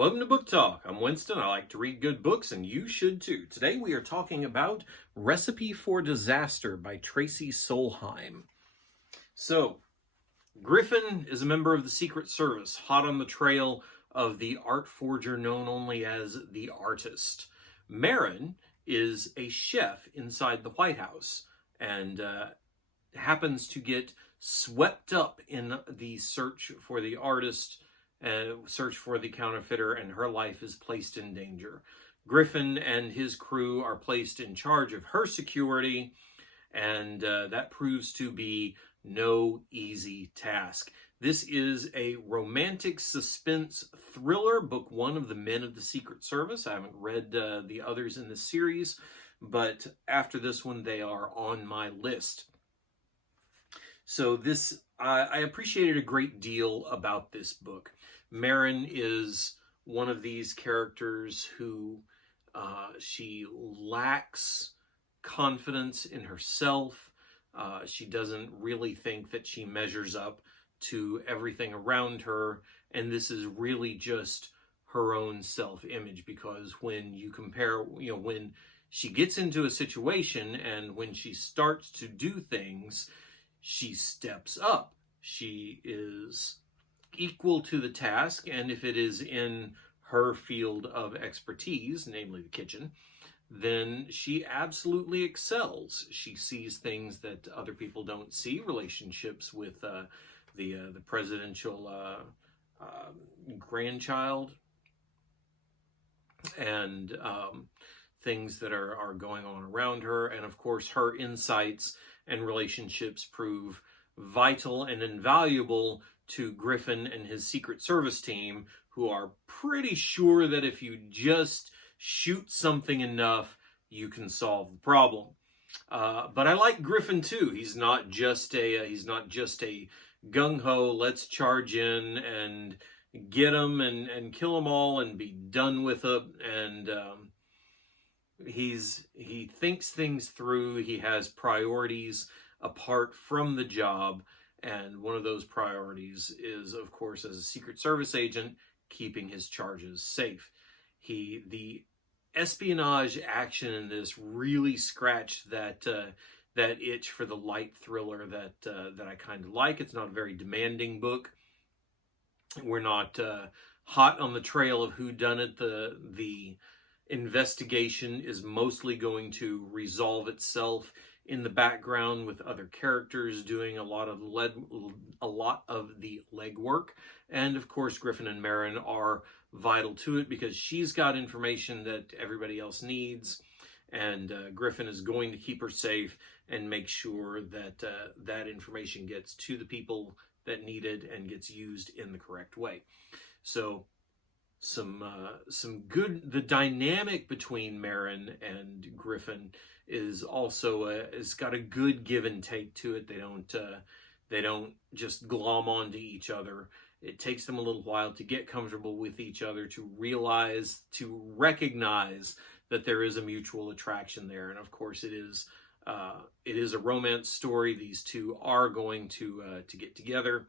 Welcome to Book Talk. I'm Winston. I like to read good books, and you should too. Today we are talking about Recipe for Disaster by Tracy Solheim. So, Griffin is a member of the Secret Service, hot on the trail of the art forger known only as the Artist. Marin is a chef inside the White House and happens to get swept up in the search for the artist, search for the counterfeiter, and her life is placed in danger. Griffin and his crew are placed in charge of her security, and that proves to be no easy task. This is a romantic suspense thriller, book one of the Men of the Secret Service. I haven't read the others in this series, but after this one, they are on my list. So I appreciated a great deal about this book. Marin is one of these characters who she lacks confidence in herself. She doesn't really think that she measures up to everything around her, and this is really just her own self-image, because when you compare, when she gets into a situation and when she starts to do things, she steps up. She is equal to the task, and if it is in her field of expertise, namely the kitchen, then she absolutely excels. She sees things that other people don't see, relationships with the presidential grandchild, and things that are going on around her. And of course, her insights and relationships prove vital and invaluable to Griffin and his Secret Service team, who are pretty sure that if you just shoot something enough, you can solve the problem. But I like Griffin too. He's not just a gung-ho, let's charge in and get them and kill them all and be done with it. And he thinks things through. He has priorities apart from the job, and one of those priorities is, of course, as a Secret Service agent, keeping his charges safe. The espionage action in this really scratched that itch for the light thriller that I kind of like. It's not a very demanding book. We're not hot on the trail of whodunit. The investigation is mostly going to resolve itself in the background, with other characters doing a lot of the legwork. And of course, Griffin and Marin are vital to it, because she's got information that everybody else needs, and Griffin is going to keep her safe and make sure that that information gets to the people that need it and gets used in the correct way. So some good. The dynamic between Marin and Griffin is also it's got a good give and take to it. They don't just glom onto each other. It takes them a little while to get comfortable with each other, to recognize that there is a mutual attraction there. And of course, it is a romance story. These two are going to get together,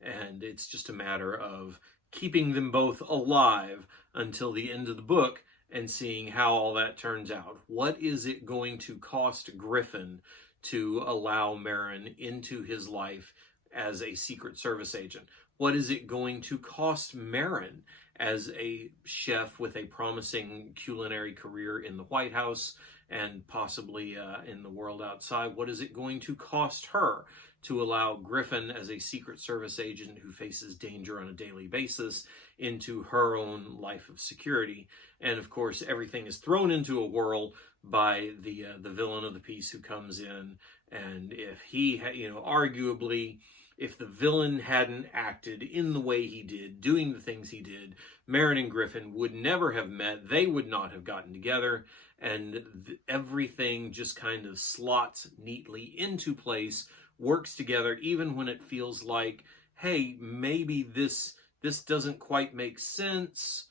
and it's just a matter of keeping them both alive until the end of the book and seeing how all that turns out. What is it going to cost Griffin to allow Marin into his life as a Secret Service agent? What is it going to cost Marin as a chef with a promising culinary career in the White House and possibly in the world outside? What is it going to cost her to allow Griffin, as a Secret Service agent who faces danger on a daily basis, into her own life of security? And of course, everything is thrown into a whirl by the villain of the piece, who comes in, and if he, arguably, if the villain hadn't acted in the way he did, doing the things he did, Marin and Griffin would never have met. They would not have gotten together, and everything just kind of slots neatly into place, works together, even when it feels like, hey, maybe this doesn't quite make sense.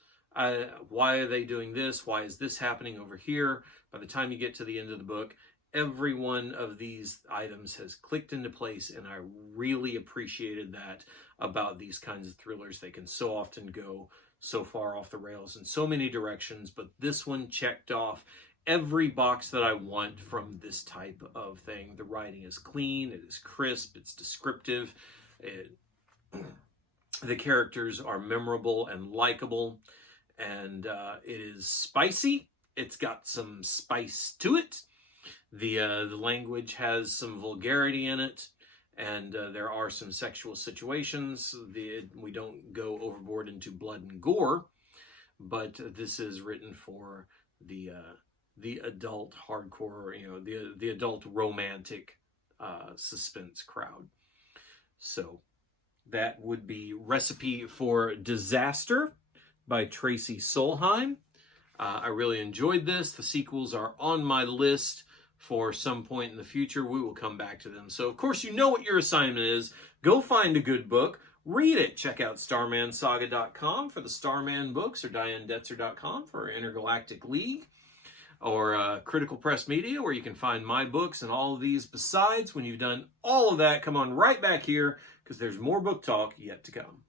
Why are they doing this? Why is this happening over here? By the time you get to the end of the book, every one of these items has clicked into place, and I really appreciated that about these kinds of thrillers. They can so often go so far off the rails in so many directions, but this one checked off every box that I want from this type of thing. The writing is clean, it is crisp, it's descriptive, the characters are memorable and likable, and it is spicy. It's got some spice to it. The language has some vulgarity in it, and there are some sexual situations. We don't go overboard into blood and gore, but this is written for the adult hardcore, the adult romantic suspense crowd. So that would be Recipe for Disaster by Tracy Solheim. I really enjoyed this. The sequels are on my list for some point in the future. We will come back to them. So, of course, you know what your assignment is. Go find a good book. Read it. Check out StarmanSaga.com for the Starman books, or DianeDetzer.com for Intergalactic League, or Critical Press Media, where you can find my books and all of these. Besides, when you've done all of that, come on right back here, because there's more book talk yet to come.